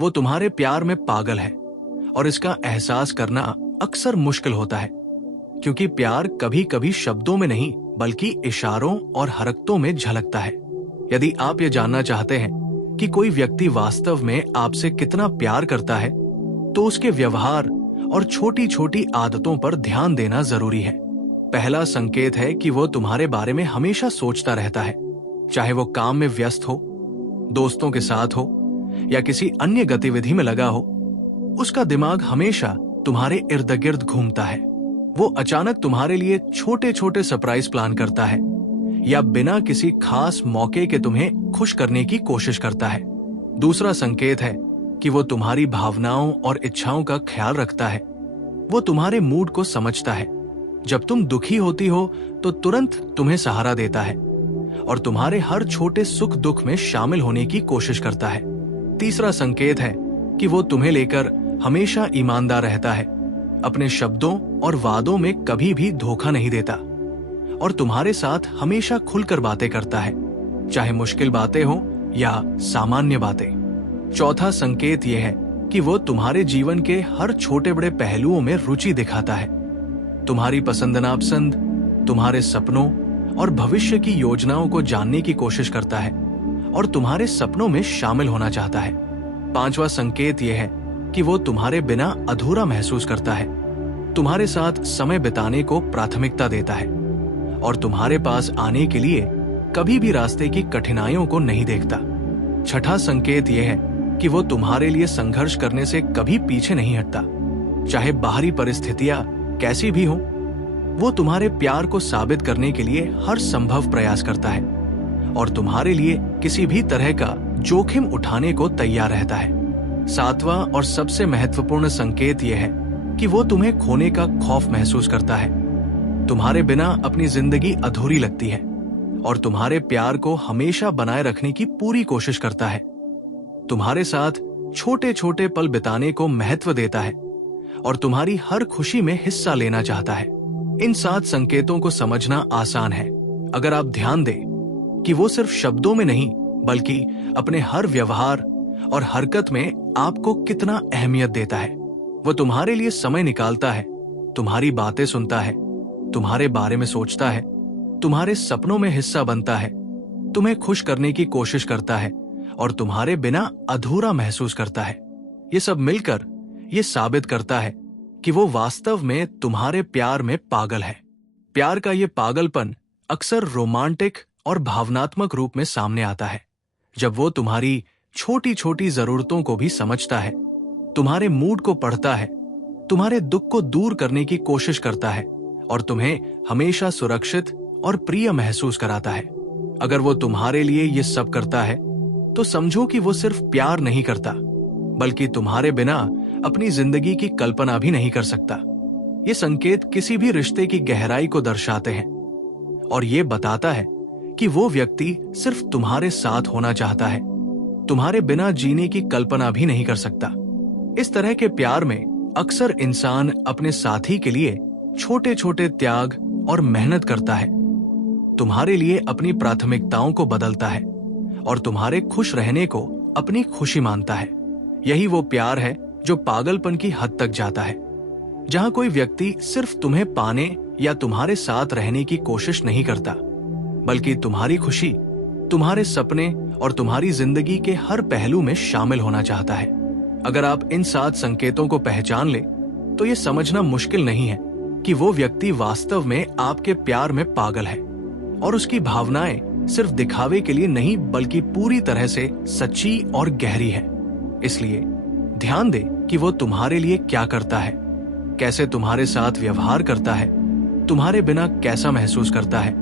वो तुम्हारे प्यार में पागल है और इसका एहसास करना अक्सर मुश्किल होता है, क्योंकि प्यार कभी कभी शब्दों में नहीं बल्कि इशारों और हरकतों में झलकता है। यदि आप ये जानना चाहते हैं कि कोई व्यक्ति वास्तव में आपसे कितना प्यार करता है, तो उसके व्यवहार और छोटी छोटी आदतों पर ध्यान देना जरूरी है। पहला संकेत है कि वो तुम्हारे बारे में हमेशा सोचता रहता है, चाहे वो काम में व्यस्त हो, दोस्तों के साथ हो या किसी अन्य गतिविधि में लगा हो। उसका दिमाग हमेशा तुम्हारे इर्द गिर्द घूमता है। वो अचानक तुम्हारे लिए छोटे छोटे सरप्राइज प्लान करता है या बिना किसी खास मौके के तुम्हें खुश करने की कोशिश करता है। दूसरा संकेत है कि वो तुम्हारी भावनाओं और इच्छाओं का ख्याल रखता है। वो तुम्हारे मूड को समझता है। जब तुम दुखी होती हो तो तुरंत तुम्हें सहारा देता है और तुम्हारे हर छोटे सुख दुख में शामिल होने की कोशिश करता है। तीसरा संकेत है कि वो तुम्हें लेकर हमेशा ईमानदार रहता है, अपने शब्दों और वादों में कभी भी धोखा नहीं देता और तुम्हारे साथ हमेशा खुलकर बातें करता है, चाहे मुश्किल बातें हो या सामान्य बातें। चौथा संकेत यह है कि वो तुम्हारे जीवन के हर छोटे बड़े पहलुओं में रुचि दिखाता है। तुम्हारी पसंद नापसंद, तुम्हारे सपनों और भविष्य की योजनाओं को जानने की कोशिश करता है और तुम्हारे सपनों में शामिल होना चाहता है। पांचवा संकेत यह है कि वो तुम्हारे बिना अधूरा महसूस करता है, तुम्हारे साथ समय बिताने को प्राथमिकता देता है और तुम्हारे पास आने के लिए कभी भी रास्ते की कठिनाइयों को नहीं देखता। छठा संकेत यह है कि वो तुम्हारे लिए संघर्ष करने से कभी पीछे नहीं हटता, चाहे बाहरी परिस्थितियां कैसी भी हो। वो तुम्हारे प्यार को साबित करने के लिए हर संभव प्रयास करता है और तुम्हारे लिए किसी भी तरह का जोखिम उठाने को तैयार रहता है। सातवां और सबसे महत्वपूर्ण संकेत यह है कि वो तुम्हें खोने का खौफ महसूस करता है। तुम्हारे बिना अपनी जिंदगी अधूरी लगती है और तुम्हारे प्यार को हमेशा बनाए रखने की पूरी कोशिश करता है। तुम्हारे साथ छोटे छोटे पल बिताने को महत्व देता है और तुम्हारी हर खुशी में हिस्सा लेना चाहता है। इन 7 संकेतों को समझना आसान है अगर आप ध्यान दें कि वो सिर्फ शब्दों में नहीं बल्कि अपने हर व्यवहार और हरकत में आपको कितना अहमियत देता है। वो तुम्हारे लिए समय निकालता है, तुम्हारी बातें सुनता है, तुम्हारे बारे में सोचता है, तुम्हारे सपनों में हिस्सा बनता है, तुम्हें खुश करने की कोशिश करता है और तुम्हारे बिना अधूरा महसूस करता है। ये सब मिलकर ये साबित करता है कि वो वास्तव में तुम्हारे प्यार में पागल है। प्यार का ये पागलपन अक्सर रोमांटिक और भावनात्मक रूप में सामने आता है, जब वो तुम्हारी छोटी छोटी जरूरतों को भी समझता है, तुम्हारे मूड को पढ़ता है, तुम्हारे दुख को दूर करने की कोशिश करता है और तुम्हें हमेशा सुरक्षित और प्रिय महसूस कराता है। अगर वो तुम्हारे लिए ये सब करता है तो समझो कि वो सिर्फ प्यार नहीं करता बल्कि तुम्हारे बिना अपनी जिंदगी की कल्पना भी नहीं कर सकता। ये संकेत किसी भी रिश्ते की गहराई को दर्शाते हैं और ये बताता है कि वो व्यक्ति सिर्फ तुम्हारे साथ होना चाहता है, तुम्हारे बिना जीने की कल्पना भी नहीं कर सकता। इस तरह के प्यार में अक्सर इंसान अपने साथी के लिए छोटे छोटे त्याग और मेहनत करता है, तुम्हारे लिए अपनी प्राथमिकताओं को बदलता है और तुम्हारे खुश रहने को अपनी खुशी मानता है। यही वो प्यार है जो पागलपन की हद तक जाता है, जहां कोई व्यक्ति सिर्फ तुम्हें पाने या तुम्हारे साथ रहने की कोशिश नहीं करता बल्कि तुम्हारी खुशी, तुम्हारे सपने और तुम्हारी जिंदगी के हर पहलू में शामिल होना चाहता है। अगर आप इन 7 संकेतों को पहचान ले तो ये समझना मुश्किल नहीं है कि वो व्यक्ति वास्तव में आपके प्यार में पागल है और उसकी भावनाएं सिर्फ दिखावे के लिए नहीं बल्कि पूरी तरह से सच्ची और गहरी है। इसलिए ध्यान दे कि वो तुम्हारे लिए क्या करता है, कैसे तुम्हारे साथ व्यवहार करता है, तुम्हारे बिना कैसा महसूस करता है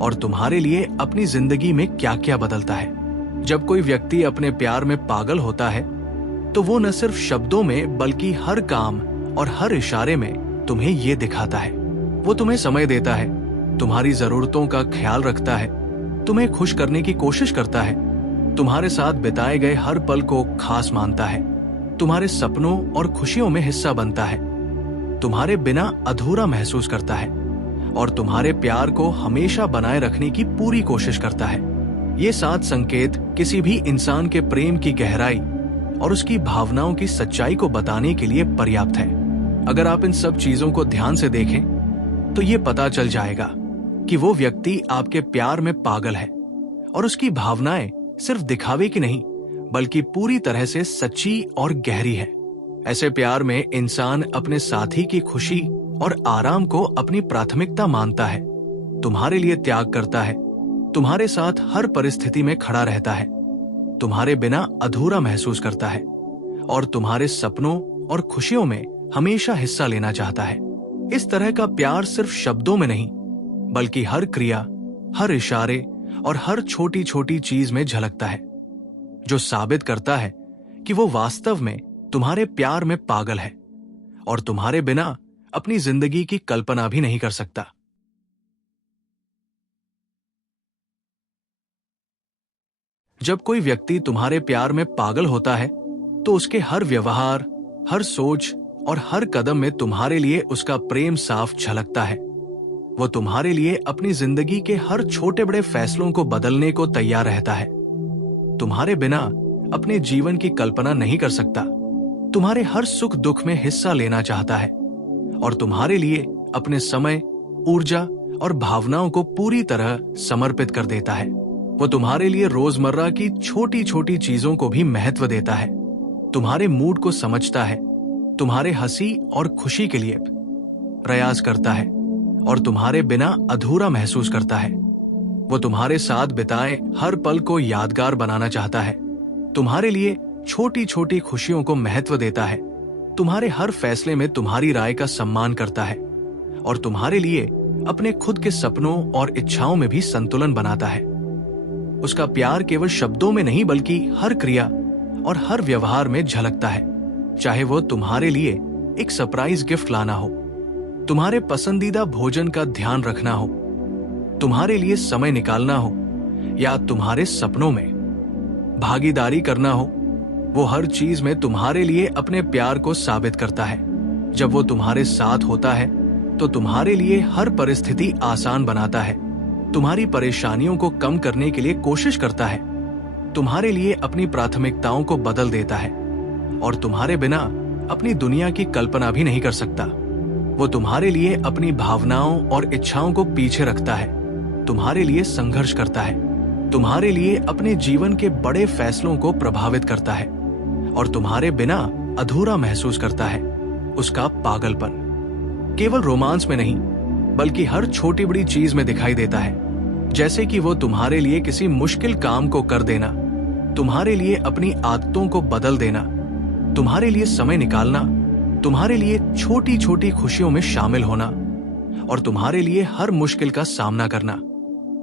और तुम्हारे लिए अपनी जिंदगी में क्या क्या बदलता है। जब कोई व्यक्ति अपने प्यार में पागल होता है तो वो न सिर्फ शब्दों में बल्कि हर काम और हर इशारे में तुम्हें ये दिखाता है। वो तुम्हें समय देता है, तुम्हारी जरूरतों का ख्याल रखता है, तुम्हें खुश करने की कोशिश करता है, तुम्हारे साथ बिताए गए हर पल को खास मानता है, तुम्हारे सपनों और खुशियों में हिस्सा बनता है, तुम्हारे बिना अधूरा महसूस करता है और तुम्हारे प्यार को हमेशा बनाए रखने की पूरी कोशिश करता है। ये 7 संकेत किसी भी इंसान के प्रेम की गहराई और उसकी भावनाओं की सच्चाई को बताने के लिए पर्याप्त है। अगर आप इन सब चीजों को ध्यान से देखें तो ये पता चल जाएगा कि वो व्यक्ति आपके प्यार में पागल है और उसकी भावनाएं सिर्फ दिखावे की नहीं बल्कि पूरी तरह से सच्ची और गहरी है। ऐसे प्यार में इंसान अपने साथी की खुशी और आराम को अपनी प्राथमिकता मानता है, तुम्हारे लिए त्याग करता है, तुम्हारे साथ हर परिस्थिति में खड़ा रहता है, तुम्हारे बिना अधूरा महसूस करता है और तुम्हारे सपनों और खुशियों में हमेशा हिस्सा लेना चाहता है। इस तरह का प्यार सिर्फ शब्दों में नहीं बल्कि हर क्रिया, हर इशारे और हर छोटी छोटी चीज में झलकता है, जो साबित करता है कि वो वास्तव में तुम्हारे प्यार में पागल है और तुम्हारे बिना अपनी जिंदगी की कल्पना भी नहीं कर सकता। जब कोई व्यक्ति तुम्हारे प्यार में पागल होता है तो उसके हर व्यवहार, हर सोच और हर कदम में तुम्हारे लिए उसका प्रेम साफ झलकता है। वो तुम्हारे लिए अपनी जिंदगी के हर छोटे बड़े फैसलों को बदलने को तैयार रहता है, तुम्हारे बिना अपने जीवन की कल्पना नहीं कर सकता, तुम्हारे हर सुख दुख में हिस्सा लेना चाहता है और तुम्हारे लिए अपने समय, ऊर्जा और भावनाओं को पूरी तरह समर्पित कर देता है। वो तुम्हारे लिए रोजमर्रा की छोटी छोटी चीजों को भी महत्व देता है, तुम्हारे मूड को समझता है, तुम्हारे हंसी और खुशी के लिए प्रयास करता है और तुम्हारे बिना अधूरा महसूस करता है। वो तुम्हारे साथ बिताए हर पल को यादगार बनाना चाहता है, तुम्हारे लिए छोटी छोटी खुशियों को महत्व देता है, तुम्हारे हर फैसले में तुम्हारी राय का सम्मान करता है और तुम्हारे लिए अपने खुद के सपनों और इच्छाओं में भी संतुलन बनाता है। उसका प्यार केवल शब्दों में नहीं बल्कि हर क्रिया और हर व्यवहार में झलकता है, चाहे वो तुम्हारे लिए एक सरप्राइज गिफ्ट लाना हो, तुम्हारे पसंदीदा भोजन का ध्यान रखना हो, तुम्हारे लिए समय निकालना हो या तुम्हारे सपनों में भागीदारी करना हो। वो हर चीज में तुम्हारे लिए अपने प्यार को साबित करता है। जब वो तुम्हारे साथ होता है तो तुम्हारे लिए हर परिस्थिति आसान बनाता है, तुम्हारी परेशानियों को कम करने के लिए कोशिश करता है, तुम्हारे लिए अपनी प्राथमिकताओं को बदल देता है और तुम्हारे बिना अपनी दुनिया की कल्पना भी नहीं कर सकता। वो तुम्हारे लिए अपनी भावनाओं और इच्छाओं को पीछे रखता है, तुम्हारे लिए संघर्ष करता है, तुम्हारे लिए अपने जीवन के बड़े फैसलों को प्रभावित करता है और तुम्हारे बिना अधूरा महसूस करता है। उसका पागलपन केवल रोमांस में नहीं बल्कि हर छोटी बड़ी चीज में दिखाई देता है, जैसे कि वो तुम्हारे लिए किसी मुश्किल काम को कर देना, तुम्हारे लिए अपनी आदतों को बदल देना, तुम्हारे लिए समय निकालना, तुम्हारे लिए छोटी छोटी खुशियों में शामिल होना और तुम्हारे लिए हर मुश्किल का सामना करना।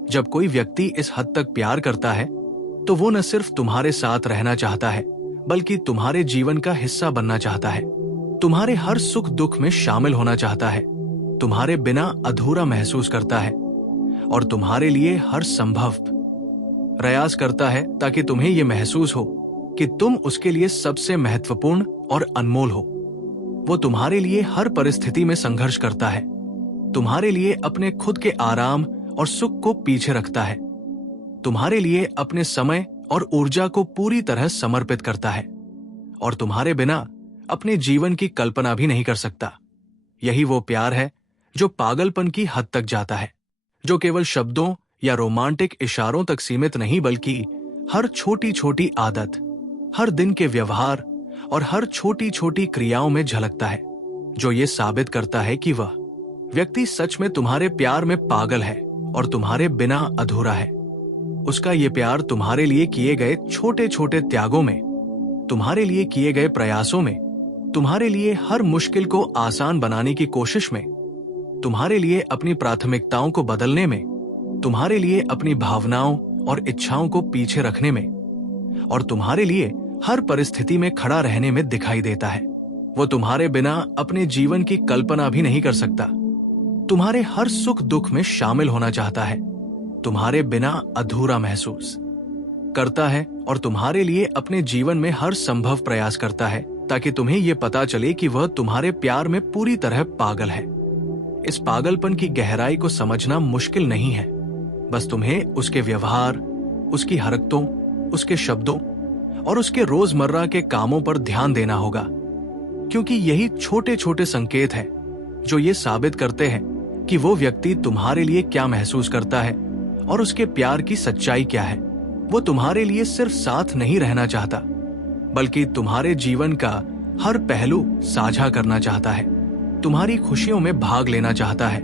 जब कोई व्यक्ति इस हद तक प्यार करता है तो वो न सिर्फ तुम्हारे साथ रहना चाहता है बल्कि तुम्हारे जीवन का हिस्सा बनना चाहता है, तुम्हारे हर सुख दुख में शामिल होना चाहता है, तुम्हारे बिना अधूरा महसूस करता है और तुम्हारे लिए हर संभव प्रयास करता है ताकि तुम्हें यह महसूस हो कि तुम उसके लिए सबसे महत्वपूर्ण और अनमोल हो। वो तुम्हारे लिए हर परिस्थिति में संघर्ष करता है, तुम्हारे लिए अपने खुद के आराम और सुख को पीछे रखता है, तुम्हारे लिए अपने समय और ऊर्जा को पूरी तरह समर्पित करता है और तुम्हारे बिना अपने जीवन की कल्पना भी नहीं कर सकता। यही वो प्यार है जो पागलपन की हद तक जाता है, जो केवल शब्दों या रोमांटिक इशारों तक सीमित नहीं बल्कि हर छोटी छोटी आदत, हर दिन के व्यवहार और हर छोटी छोटी क्रियाओं में झलकता है, जो ये साबित करता है कि वह व्यक्ति सच में तुम्हारे प्यार में पागल है और तुम्हारे बिना अधूरा है। उसका ये प्यार तुम्हारे लिए किए गए छोटे छोटे त्यागों में, तुम्हारे लिए किए गए प्रयासों में, तुम्हारे लिए हर मुश्किल को आसान बनाने की कोशिश में, तुम्हारे लिए अपनी प्राथमिकताओं को बदलने में, तुम्हारे लिए अपनी भावनाओं और इच्छाओं को पीछे रखने में और तुम्हारे लिए हर परिस्थिति में खड़ा रहने में दिखाई देता है। वो तुम्हारे बिना अपने जीवन की कल्पना भी नहीं कर सकता, तुम्हारे हर सुख दुख में शामिल होना चाहता है, तुम्हारे बिना अधूरा महसूस करता है और तुम्हारे लिए अपने जीवन में हर संभव प्रयास करता है ताकि तुम्हें यह पता चले कि वह तुम्हारे प्यार में पूरी तरह पागल है। इस पागलपन की गहराई को समझना मुश्किल नहीं है, बस तुम्हें उसके व्यवहार, उसकी हरकतों, उसके शब्दों और उसके रोजमर्रा के कामों पर ध्यान देना होगा, क्योंकि यही छोटे छोटे संकेत हैं जो ये साबित करते हैं कि वो व्यक्ति तुम्हारे लिए क्या महसूस करता है और उसके प्यार की सच्चाई क्या है। वो तुम्हारे लिए सिर्फ साथ नहीं रहना चाहता, बल्कि तुम्हारे जीवन का हर पहलू साझा करना चाहता है, तुम्हारी खुशियों में भाग लेना चाहता है,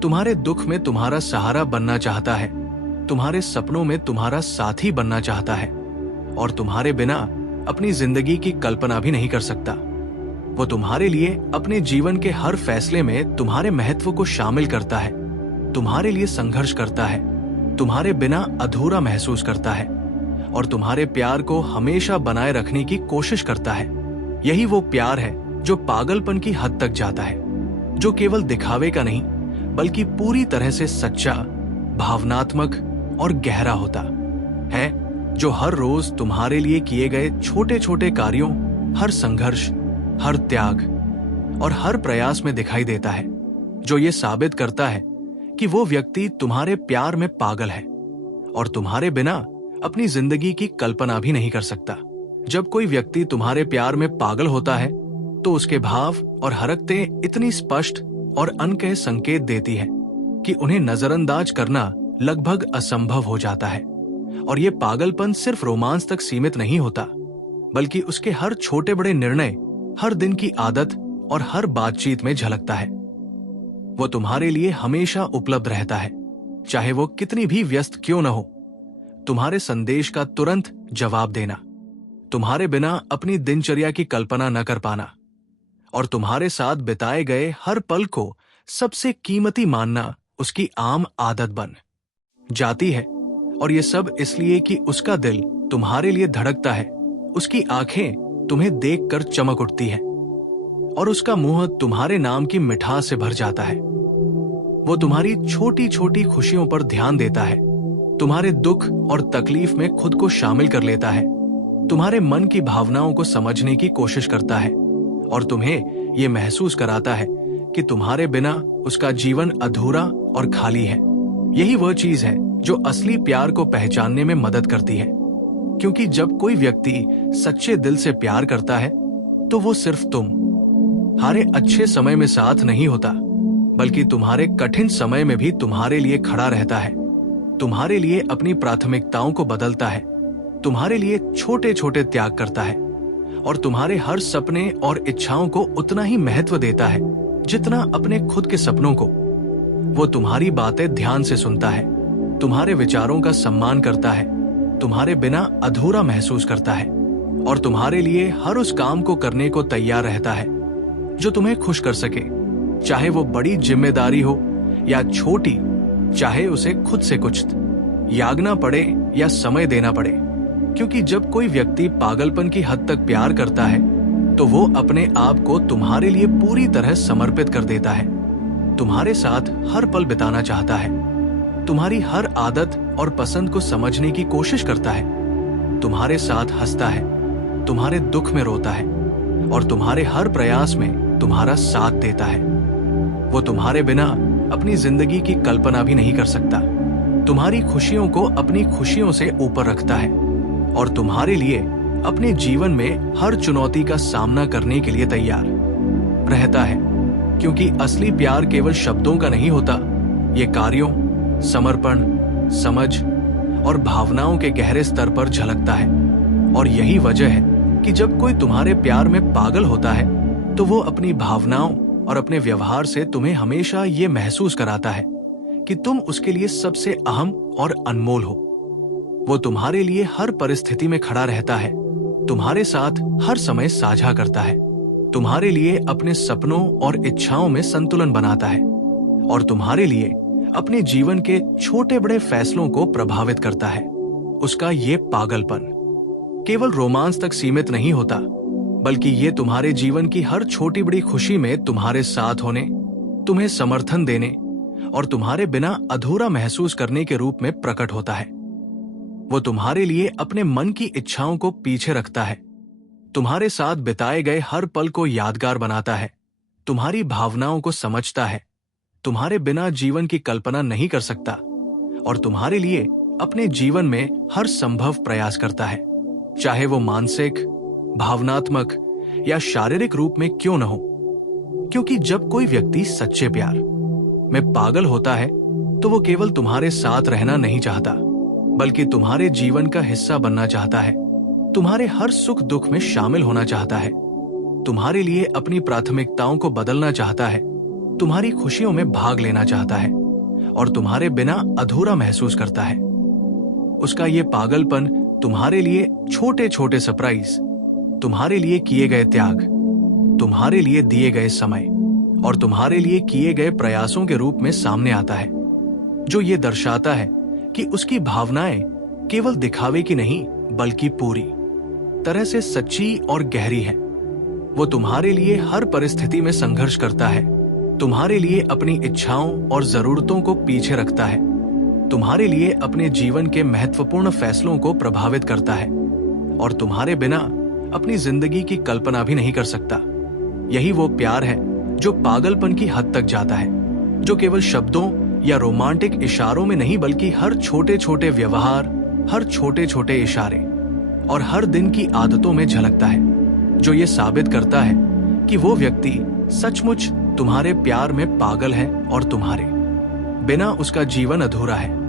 तुम्हारे दुख में तुम्हारा सहारा बनना चाहता है, तुम्हारे सपनों में तुम्हारा साथी बनना चाहता है और तुम्हारे बिना अपनी जिंदगी की कल्पना भी नहीं कर सकता। वो तुम्हारे लिए अपने जीवन के हर फैसले में तुम्हारे महत्व को शामिल करता है, तुम्हारे लिए संघर्ष करता है, तुम्हारे बिना अधूरा महसूस करता है और तुम्हारे प्यार को हमेशा बनाए रखने की कोशिश करता है। यही वो प्यार है जो पागलपन की हद तक जाता है, जो केवल दिखावे का नहीं बल्कि पूरी तरह से सच्चा, भावनात्मक और गहरा होता है, जो हर रोज तुम्हारे लिए किए गए छोटे छोटे कार्यों, हर संघर्ष, हर त्याग और हर प्रयास में दिखाई देता है, जो ये साबित करता है कि वो व्यक्ति तुम्हारे प्यार में पागल है और तुम्हारे बिना अपनी जिंदगी की कल्पना भी नहीं कर सकता। जब कोई व्यक्ति तुम्हारे प्यार में पागल होता है तो उसके भाव और हरकतें इतनी स्पष्ट और अनकहे संकेत देती है कि उन्हें नजरअंदाज करना लगभग असंभव हो जाता है। और ये पागलपन सिर्फ रोमांस तक सीमित नहीं होता, बल्कि उसके हर छोटे बड़े निर्णय, हर दिन की आदत और हर बातचीत में झलकता है। वो तुम्हारे लिए हमेशा उपलब्ध रहता है, चाहे वो कितनी भी व्यस्त क्यों न हो। तुम्हारे संदेश का तुरंत जवाब देना, तुम्हारे बिना अपनी दिनचर्या की कल्पना न कर पाना और तुम्हारे साथ बिताए गए हर पल को सबसे कीमती मानना उसकी आम आदत बन जाती है। और ये सब इसलिए कि उसका दिल तुम्हारे लिए धड़कता है, उसकी आंखें तुम्हें देखकर चमक उठती हैं और उसका मुंह तुम्हारे नाम की मिठास से भर जाता है। वो तुम्हारी छोटी छोटी खुशियों पर ध्यान देता है, तुम्हारे दुख और तकलीफ में खुद को शामिल कर लेता है, तुम्हारे मन की भावनाओं को समझने की कोशिश करता है और तुम्हें ये महसूस कराता है कि तुम्हारे बिना उसका जीवन अधूरा और खाली है। यही वह चीज है जो असली प्यार को पहचानने में मदद करती है, क्योंकि जब कोई व्यक्ति सच्चे दिल से प्यार करता है तो वो सिर्फ तुम्हारे अच्छे समय में साथ नहीं होता, बल्कि तुम्हारे कठिन समय में भी तुम्हारे लिए खड़ा रहता है, तुम्हारे लिए अपनी प्राथमिकताओं को बदलता है, तुम्हारे लिए छोटे छोटे त्याग करता है और तुम्हारे हर सपने और इच्छाओं को उतना ही महत्व देता है जितना अपने खुद के सपनों को। वो तुम्हारी बातें ध्यान से सुनता है, तुम्हारे विचारों का सम्मान करता है, तुम्हारे बिना अधूरा महसूस करता है और तुम्हारे लिए हर उस काम को करने को तैयार रहता है जो तुम्हें खुश कर सके, चाहे वो बड़ी जिम्मेदारी हो या छोटी, चाहे उसे खुद से कुछ यागना पड़े या समय देना पड़े। क्योंकि जब कोई व्यक्ति पागलपन की हद तक प्यार करता है तो वो अपने आप को तुम्हारे लिए पूरी तरह समर्पित कर देता है, तुम्हारे साथ हर पल बिताना चाहता है, तुम्हारी हर आदत और पसंद को समझने की कोशिश करता है, तुम्हारे साथ हंसता है, तुम्हारे दुख में रोता है और तुम्हारे हर प्रयास में तुम्हारा साथ देता है। वो तुम्हारे बिना अपनी जिंदगी की कल्पना भी नहीं कर सकता, तुम्हारी खुशियों को अपनी खुशियों से ऊपर रखता है और तुम्हारे लिए अपने जीवन में हर चुनौती का सामना करने के लिए तैयार रहता है। क्योंकि असली प्यार केवल शब्दों का नहीं होता, ये कार्यों, समर्पण, समझ और भावनाओं के गहरे स्तर पर झलकता है। और यही वजह है कि जब कोई तुम्हारे प्यार में पागल होता है तो वो अपनी भावनाओं और अपने व्यवहार से तुम्हें हमेशा ये महसूस कराता है कि तुम उसके लिए सबसे अहम और अनमोल हो। वो तुम्हारे लिए हर परिस्थिति में खड़ा रहता है, तुम्हारे साथ हर समय साझा करता है, तुम्हारे लिए अपने सपनों और इच्छाओं में संतुलन बनाता है और तुम्हारे लिए अपने जीवन के छोटे बड़े फैसलों को प्रभावित करता है। उसका ये पागलपन केवल रोमांस तक सीमित नहीं होता, बल्कि ये तुम्हारे जीवन की हर छोटी बड़ी खुशी में तुम्हारे साथ होने, तुम्हें समर्थन देने और तुम्हारे बिना अधूरा महसूस करने के रूप में प्रकट होता है। वो तुम्हारे लिए अपने मन की इच्छाओं को पीछे रखता है, तुम्हारे साथ बिताए गए हर पल को यादगार बनाता है, तुम्हारी भावनाओं को समझता है, तुम्हारे बिना जीवन की कल्पना नहीं कर सकता और तुम्हारे लिए अपने जीवन में हर संभव प्रयास करता है। चाहे वो मानसिक, भावनात्मक या शारीरिक रूप में क्यों न हो। क्योंकि जब कोई व्यक्ति सच्चे प्यार में पागल होता है तो वो केवल तुम्हारे साथ रहना नहीं चाहता, बल्कि तुम्हारे जीवन का हिस्सा बनना चाहता है, तुम्हारे हर सुख दुख में शामिल होना चाहता है, तुम्हारे लिए अपनी प्राथमिकताओं को बदलना चाहता है, तुम्हारी खुशियों में भाग लेना चाहता है और तुम्हारे बिना अधूरा महसूस करता है। उसका ये पागलपन तुम्हारे लिए छोटे छोटे सरप्राइज, तुम्हारे लिए किए गए त्याग, तुम्हारे लिए दिए गए समय और तुम्हारे लिए किए गए प्रयासों के रूप में सामने आता है, जो ये दर्शाता है कि उसकी भावनाएं केवल दिखावे की नहीं बल्कि पूरी तरह से सच्ची और गहरी है। वो तुम्हारे लिए हर परिस्थिति में संघर्ष करता है, तुम्हारे लिए अपनी इच्छाओं और जरूरतों को पीछे रखता है, तुम्हारे लिए अपने जीवन के महत्वपूर्ण फैसलों को प्रभावित करता है और तुम्हारे बिना अपनी जिंदगी की कल्पना भी नहीं कर सकता। यही वो प्यार है जो पागलपन की हद तक जाता है, जो केवल शब्दों या रोमांटिक इशारों में नहीं बल्कि हर छोटे छोटे व्यवहार, हर छोटे छोटे इशारे और हर दिन की आदतों में झलकता है, जो ये साबित करता है कि वो व्यक्ति सचमुच तुम्हारे प्यार में पागल है और तुम्हारे बिना उसका जीवन अधूरा है।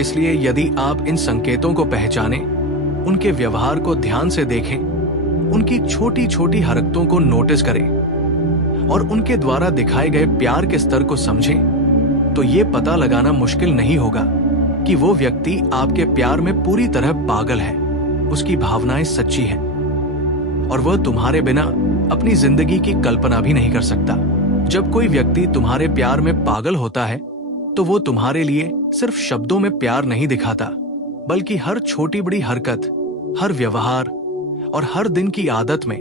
इसलिए यदि आप इन संकेतों को पहचानें, उनके व्यवहार को ध्यान से देखें, उनकी छोटी छोटी हरकतों को नोटिस करें और उनके द्वारा दिखाए गए प्यार के स्तर को समझें, तो ये पता लगाना मुश्किल नहीं होगा कि वो व्यक्ति आपके प्यार में पूरी तरह पागल है, उसकी भावनाएं सच्ची हैं और वह तुम्हारे बिना अपनी जिंदगी की कल्पना भी नहीं कर सकता। जब कोई व्यक्ति तुम्हारे प्यार में पागल होता है तो वो तुम्हारे लिए सिर्फ शब्दों में प्यार नहीं दिखाता, बल्कि हर छोटी बड़ी हरकत, हर व्यवहार और हर दिन की आदत में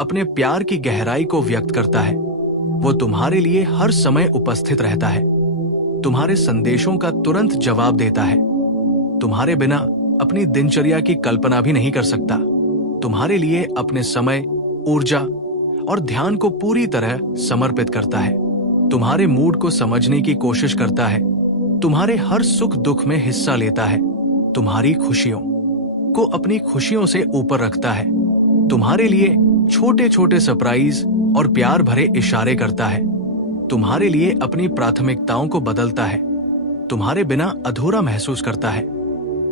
अपने प्यार की गहराई को व्यक्त करता है। वो तुम्हारे लिए हर समय उपस्थित रहता है, तुम्हारे संदेशों का तुरंत जवाब देता है, तुम्हारे बिना अपनी दिनचर्या की कल्पना भी नहीं कर सकता, तुम्हारे लिए अपने समय, ऊर्जा और ध्यान को पूरी तरह समर्पित करता है, तुम्हारे मूड को समझने की कोशिश करता है, तुम्हारे हर सुख दुख में हिस्सा लेता है, तुम्हारी खुशियों को अपनी खुशियों से ऊपर रखता है, तुम्हारे लिए छोटे छोटे सरप्राइज और प्यार भरे इशारे करता है, तुम्हारे लिए अपनी प्राथमिकताओं को बदलता है, तुम्हारे बिना अधूरा महसूस करता है,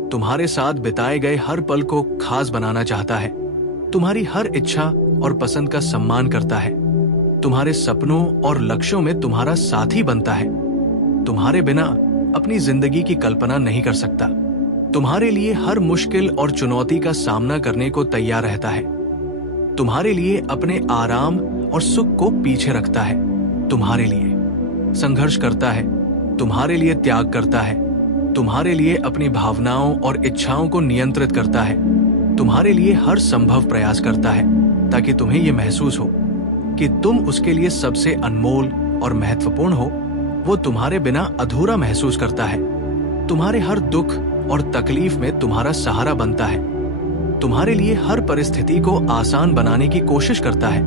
तुम्हारे साथ बिताए गए हर पल को खास बनाना चाहता है, तुम्हारी हर इच्छा और पसंद का सम्मान करता है, तुम्हारे सपनों और लक्ष्यों में तुम्हारा साथी बनता है, तुम्हारे बिना अपनी जिंदगी की कल्पना नहीं कर सकता, तुम्हारे लिए हर मुश्किल और चुनौती का सामना करने को तैयार रहता है, तुम्हारे लिए अपने आराम और सुख को पीछे रखता है, तुम्हारे लिए संघर्ष करता है, तुम्हारे लिए त्याग करता है, तुम्हारे लिए अपनी भावनाओं और इच्छाओं को नियंत्रित करता है, तुम्हारे लिए हर संभव प्रयास करता है ताकि तुम्हें यह महसूस हो कि तुम उसके लिए सबसे अनमोल और महत्वपूर्ण हो। वो तुम्हारे बिना अधूरा महसूस करता है, तुम्हारे हर दुख और तकलीफ में तुम्हारा सहारा बनता है, तुम्हारे लिए हर परिस्थिति को आसान बनाने की कोशिश करता है,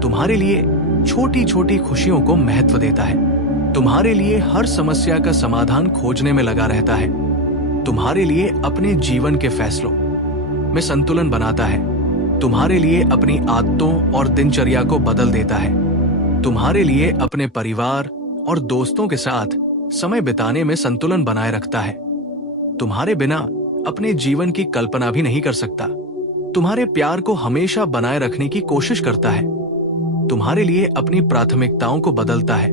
तुम्हारे लिए छोटी छोटी खुशियों को महत्व देता है, तुम्हारे लिए हर समस्या का समाधान खोजने में लगा रहता है, तुम्हारे लिए अपने जीवन के फैसलों में संतुलन बनाता है, तुम्हारे लिए अपनी आदतों और दिनचर्या को बदल देता है, तुम्हारे लिए अपने परिवार और दोस्तों के साथ समय बिताने में संतुलन बनाए रखता है, तुम्हारे बिना अपने जीवन की कल्पना भी नहीं कर सकता, तुम्हारे प्यार को हमेशा बनाए रखने की कोशिश करता है, तुम्हारे लिए अपनी प्राथमिकताओं को बदलता है,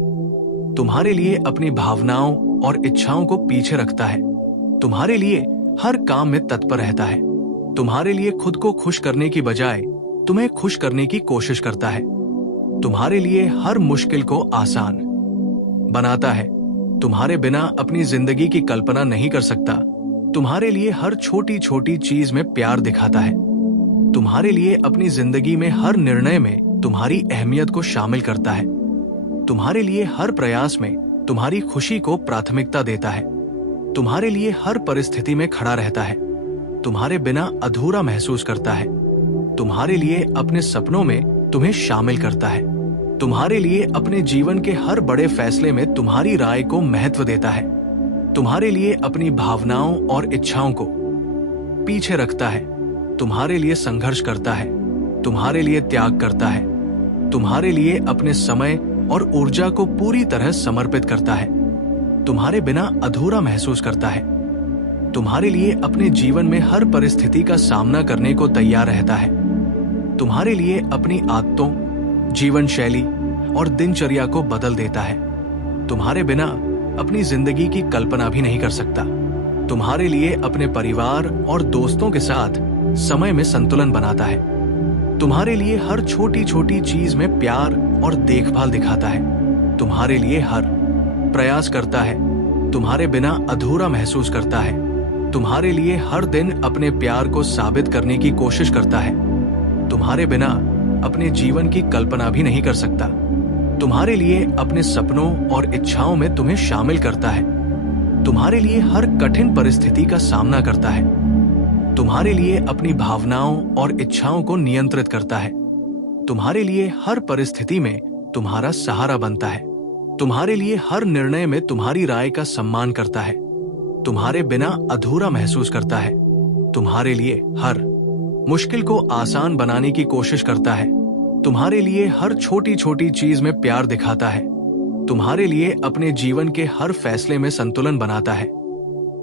तुम्हारे लिए अपनी भावनाओं और इच्छाओं को पीछे रखता है, तुम्हारे लिए हर काम में तत्पर रहता है, तुम्हारे लिए खुद को खुश करने की बजाय तुम्हें खुश करने की कोशिश करता है, तुम्हारे लिए हर मुश्किल को आसान बनाता है, तुम्हारे बिना अपनी जिंदगी की कल्पना नहीं कर सकता, तुम्हारे लिए हर छोटी छोटी चीज में प्यार दिखाता है, तुम्हारे लिए अपनी जिंदगी में हर निर्णय में तुम्हारी अहमियत को शामिल करता है, तुम्हारे लिए हर प्रयास में तुम्हारी खुशी को प्राथमिकता देता है, तुम्हारे लिए हर परिस्थिति में खड़ा रहता है, तुम्हारे बिना अधूरा महसूस करता है, तुम्हारे लिए अपने सपनों में तुम्हें शामिल करता है, तुम्हारे लिए अपने जीवन के हर बड़े फैसले में तुम्हारी राय को महत्व देता है, तुम्हारे लिए अपनी भावनाओं और इच्छाओं को पीछे रखता है, तुम्हारे लिए संघर्ष करता है, तुम्हारे लिए त्याग करता है, तुम्हारे लिए अपने समय और ऊर्जा को पूरी तरह समर्पित करता है, तुम्हारे बिना अधूरा महसूस करता है, तुम्हारे लिए अपने जीवन में हर परिस्थिति का सामना करने को तैयार रहता है, तुम्हारे लिए अपनी आदतों, जीवन शैली और दिनचर्या को बदल देता है, तुम्हारे बिना अपनी जिंदगी की कल्पना भी नहीं कर सकता, तुम्हारे लिए अपने परिवार और दोस्तों के साथ समय में संतुलन बनाता है, तुम्हारे लिए हर छोटी छोटी चीज में प्यार और देखभाल दिखाता है, तुम्हारे लिए हर प्रयास करता है, तुम्हारे बिना अधूरा महसूस करता है, तुम्हारे लिए हर दिन अपने प्यार को साबित करने की कोशिश करता है, तुम्हारे बिना अपने जीवन की कल्पना भी नहीं कर सकता, तुम्हारे लिए अपने सपनों और इच्छाओं में तुम्हें शामिल करता है, तुम्हारे लिए हर कठिन परिस्थिति का सामना करता है, तुम्हारे लिए अपनी भावनाओं और इच्छाओं को नियंत्रित करता है, तुम्हारे लिए हर परिस्थिति में तुम्हारा सहारा बनता है, तुम्हारे लिए हर निर्णय में तुम्हारी राय का सम्मान करता है, तुम्हारे बिना अधूरा महसूस करता है, तुम्हारे लिए हर मुश्किल को आसान बनाने की कोशिश करता है, तुम्हारे लिए हर छोटी छोटी चीज में प्यार दिखाता है, तुम्हारे लिए अपने जीवन के हर फैसले में संतुलन बनाता है,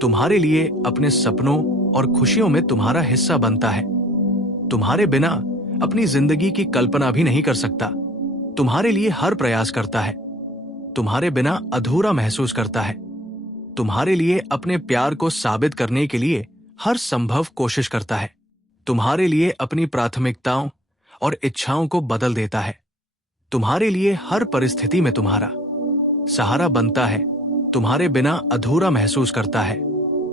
तुम्हारे लिए अपने सपनों और खुशियों में तुम्हारा हिस्सा बनता है, तुम्हारे बिना अपनी जिंदगी की कल्पना भी नहीं कर सकता, तुम्हारे लिए हर प्रयास करता है, तुम्हारे बिना अधूरा महसूस करता है, तुम्हारे लिए अपने प्यार को साबित करने के लिए हर संभव कोशिश करता है, तुम्हारे लिए अपनी प्राथमिकताओं और इच्छाओं को बदल देता है, तुम्हारे लिए हर परिस्थिति में तुम्हारा सहारा बनता है, तुम्हारे बिना अधूरा महसूस करता है,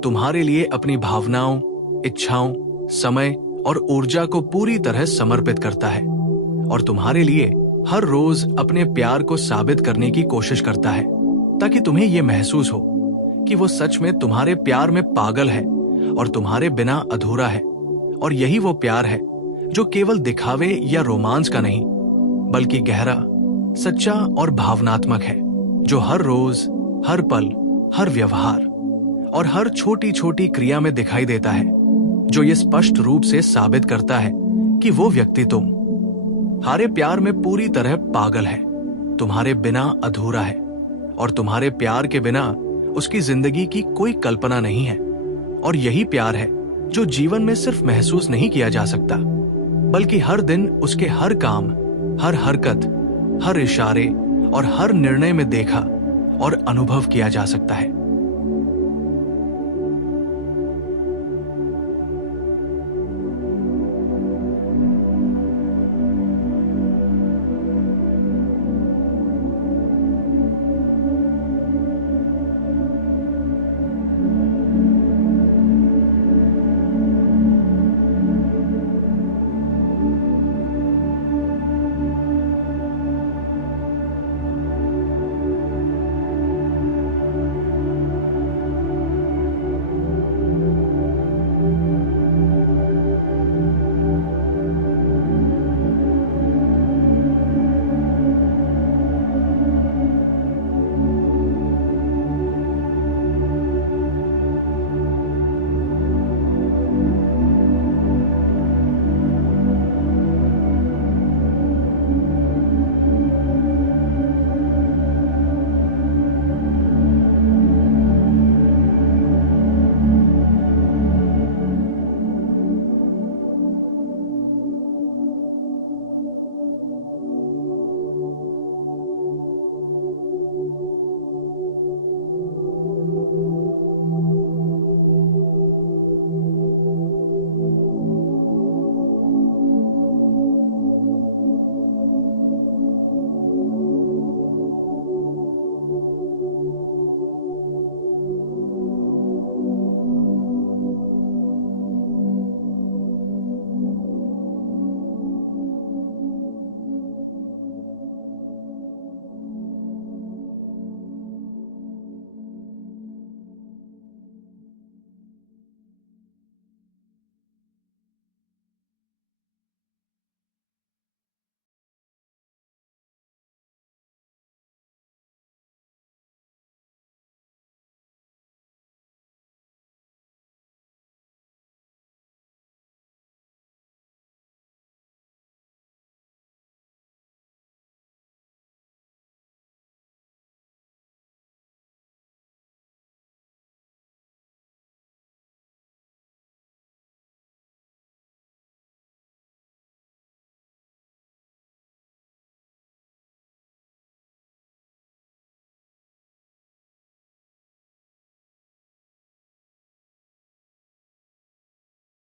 तुम्हारे लिए अपनी भावनाओं, इच्छाओं, समय और ऊर्जा को पूरी तरह समर्पित करता है और तुम्हारे लिए हर रोज अपने प्यार को साबित करने की कोशिश करता है ताकि तुम्हें यह महसूस हो कि वो सच में तुम्हारे प्यार में पागल है और तुम्हारे बिना अधूरा है। और यही वो प्यार है जो केवल दिखावे या रोमांस का नहीं बल्कि गहरा, सच्चा और भावनात्मक है, जो हर रोज, हर पल, हर व्यवहार और हर छोटी छोटी क्रिया में दिखाई देता है, जो ये स्पष्ट रूप से साबित करता है कि वो व्यक्ति तुम्हारे प्यार में पूरी तरह पागल है, तुम्हारे बिना अधूरा है और तुम्हारे प्यार के बिना उसकी जिंदगी की कोई कल्पना नहीं है। और यही प्यार है जो जीवन में सिर्फ महसूस नहीं किया जा सकता बल्कि हर दिन उसके हर काम, हर हरकत, हर इशारे और हर निर्णय में देखा और अनुभव किया जा सकता है।